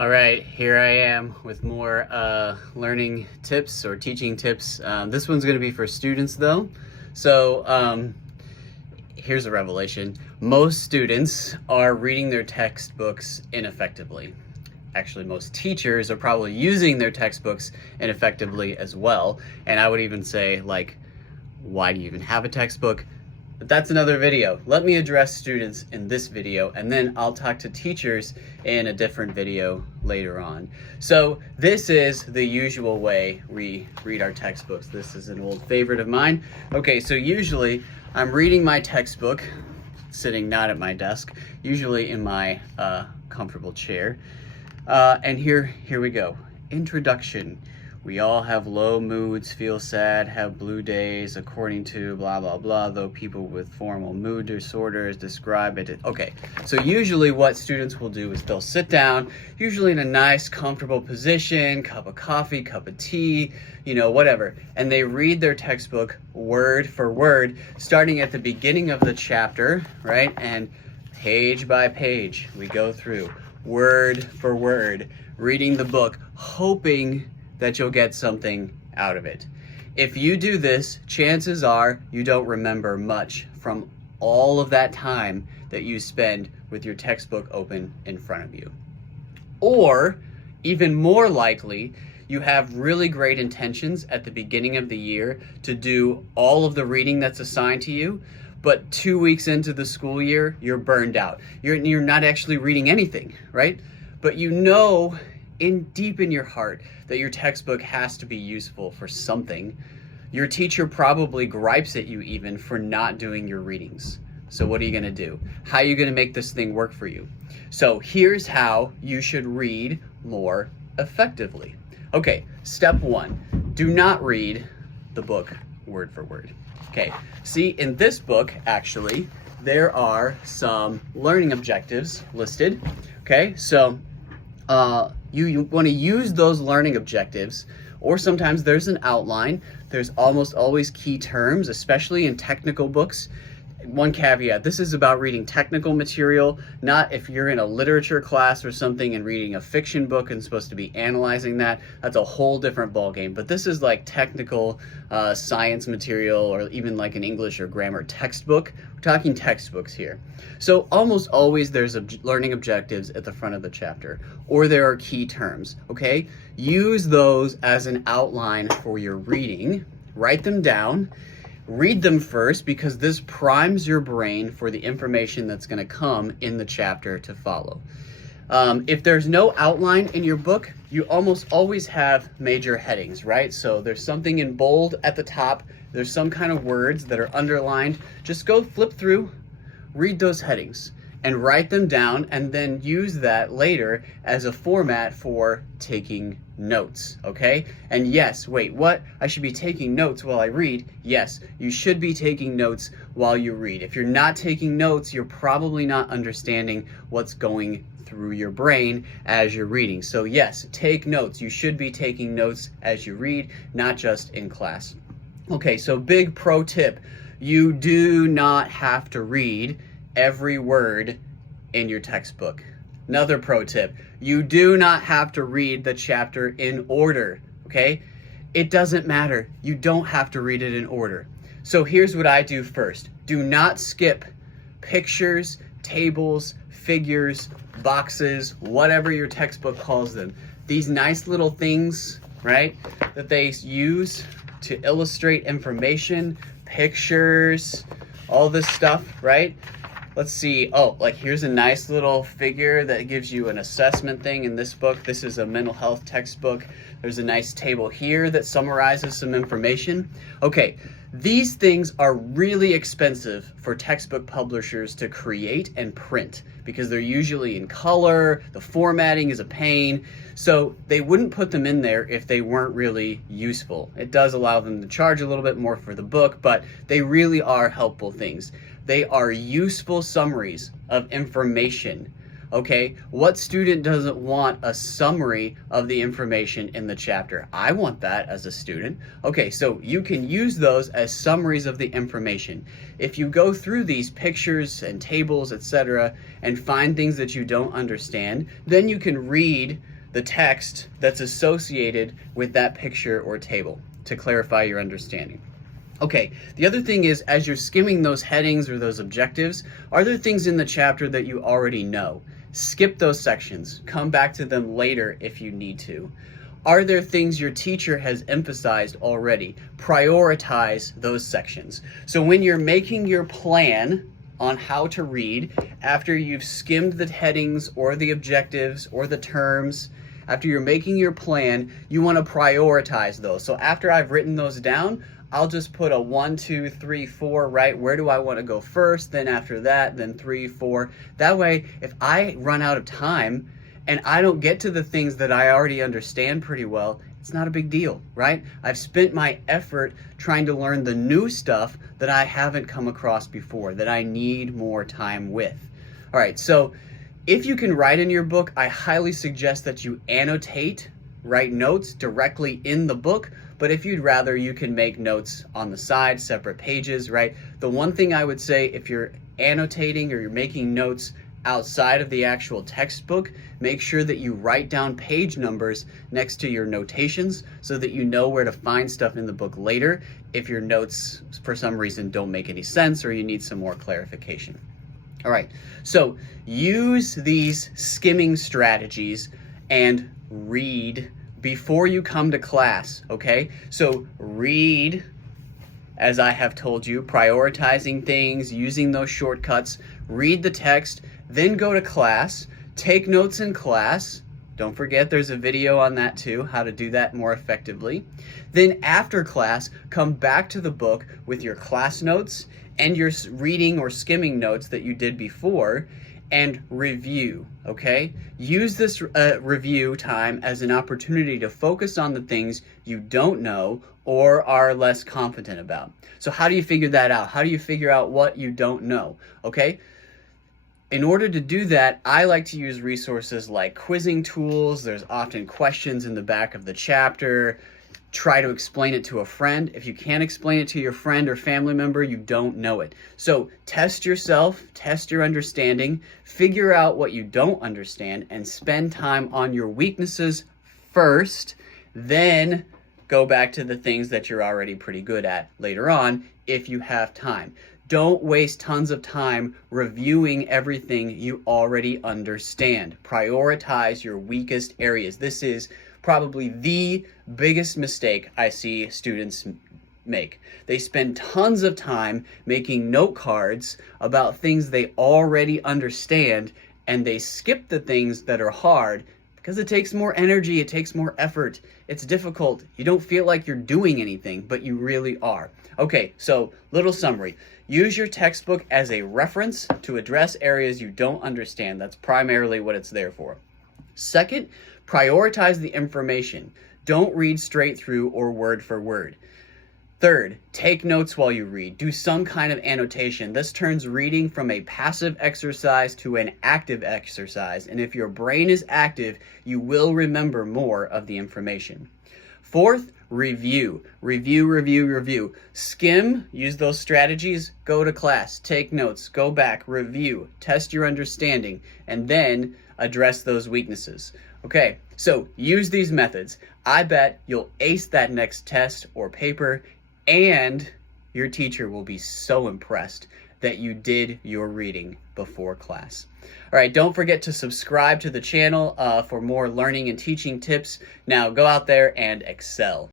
All right, here I am with more learning tips or teaching tips. This one's going to be for students though. So here's a revelation. Most students are reading their textbooks ineffectively. Actually, most teachers are probably using their textbooks ineffectively as well. And I would even say, like, why do you even have a textbook? But that's another video. Let me address students in this video, and then I'll talk to teachers in a different video later on. So this is the usual way we read our textbooks. This is an old favorite of mine. Okay, so usually I'm reading my textbook, sitting not at my desk, usually in my comfortable chair. And here we go. Introduction. We all have low moods, feel sad, have blue days, according to blah, blah, blah, though people with formal mood disorders describe it. Okay, so usually what students will do is they'll sit down, usually in a nice, comfortable position, cup of coffee, cup of tea, you know, whatever, and they read their textbook word for word, starting at the beginning of the chapter, right? And page by page, we go through, word for word, reading the book, hoping that you'll get something out of it. If you do this, chances are you don't remember much from all of that time that you spend with your textbook open in front of you. Or, even more likely, you have really great intentions at the beginning of the year to do all of the reading that's assigned to you, but 2 weeks into the school year, you're burned out. You're not actually reading anything, right? But you know deep in your heart that your textbook has to be useful for something. Your teacher probably gripes at you even for not doing your readings. So what are you going to do? How are you going to make this thing work for you? So here's how you should read more effectively. Okay, step one, do not read the book word for word. Okay, see, in this book, actually, there are some learning objectives listed. Okay, so you want to use those learning objectives, or sometimes there's an outline. There's almost always key terms, especially in technical books. One caveat, this is about reading technical material, not if you're in a literature class or something and reading a fiction book and supposed to be analyzing that. That's a whole different ballgame. But this is like technical science material, or even like an English or grammar textbook. We're talking textbooks here. So almost always there's learning objectives at the front of the chapter, or there are key terms, okay? Use those as an outline for your reading. Write them down. Read them first, because this primes your brain for the information that's going to come in the chapter to follow. If there's no outline in your book, you almost always have major headings, right? So there's something in bold at the top. There's some kind of words that are underlined. Just go flip through, read those headings, and write them down, and then use that later as a format for taking notes, okay? And yes, wait, what? I should be taking notes while I read? Yes, you should be taking notes while you read. If you're not taking notes, you're probably not understanding what's going through your brain as you're reading. So yes, take notes. You should be taking notes as you read, not just in class. Okay, so big pro tip. You do not have to read every word in your textbook. Another pro tip, you do not have to read the chapter in order, okay? It doesn't matter. You don't have to read it in order. So here's what I do first. Do not skip pictures, tables, figures, boxes, whatever your textbook calls them. These nice little things, right, that they use to illustrate information, pictures, all this stuff, right? Let's see, oh, like here's a nice little figure that gives you an assessment thing in this book. This is a mental health textbook. There's a nice table here that summarizes some information. Okay, these things are really expensive for textbook publishers to create and print, because they're usually in color, the formatting is a pain, so they wouldn't put them in there if they weren't really useful. It does allow them to charge a little bit more for the book, but they really are helpful things. They are useful summaries of information. Okay, what student doesn't want a summary of the information in the chapter? I want that as a student. Okay, so you can use those as summaries of the information. If you go through these pictures and tables, etc., and find things that you don't understand, then you can read the text that's associated with that picture or table to clarify your understanding. Okay, the other thing is, as you're skimming those headings or those objectives, are there things in the chapter that you already know? Skip those sections. Come back to them later if you need to. Are there things your teacher has emphasized already? Prioritize those sections. So when you're making your plan on how to read, after you've skimmed the headings or the objectives or the terms, after you're making your plan, you want to prioritize those. So after I've written those down, I'll just put a 1, 2, 3, 4, right? Where do I want to go first? Then after that, then 3, 4. That way, if I run out of time and I don't get to the things that I already understand pretty well, it's not a big deal, right? I've spent my effort trying to learn the new stuff that I haven't come across before, that I need more time with. All right, so if you can write in your book, I highly suggest that you annotate, write notes directly in the book. But if you'd rather, you can make notes on the side, separate pages, right? The one thing I would say, if you're annotating or you're making notes outside of the actual textbook, make sure that you write down page numbers next to your notations so that you know where to find stuff in the book later if your notes, for some reason, don't make any sense or you need some more clarification. All right, so use these skimming strategies and read before you come to class, okay? So read, as I have told you, prioritizing things, using those shortcuts, read the text, then go to class, take notes in class. Don't forget there's a video on that too, how to do that more effectively. Then after class, come back to the book with your class notes and your reading or skimming notes that you did before, and review, okay? Use this review time as an opportunity to focus on the things you don't know or are less confident about. So how do you figure that out? How do you figure out what you don't know, okay? In order to do that, I like to use resources like quizzing tools. There's often questions in the back of the chapter. Try to explain it to a friend. If you can't explain it to your friend or family member, you don't know it. So test yourself, test your understanding, figure out what you don't understand, and spend time on your weaknesses first, then go back to the things that you're already pretty good at later on if you have time. Don't waste tons of time reviewing everything you already understand. Prioritize your weakest areas. This is probably the biggest mistake I see students make. They spend tons of time making note cards about things they already understand, and they skip the things that are hard because it takes more energy, it takes more effort, it's difficult. You don't feel like you're doing anything, but you really are. Okay, so little summary. Use your textbook as a reference to address areas you don't understand. That's primarily what it's there for. Second, prioritize the information. Don't read straight through or word for word. Third, take notes while you read. Do some kind of annotation. This turns reading from a passive exercise to an active exercise. And if your brain is active, you will remember more of the information. Fourth, review. Review. Skim, use those strategies, go to class, take notes, go back, review, test your understanding, and then address those weaknesses. Okay, so use these methods. I bet you'll ace that next test or paper, and your teacher will be so impressed that you did your reading before class. All right, don't forget to subscribe to the channel for more learning and teaching tips. Now go out there and excel.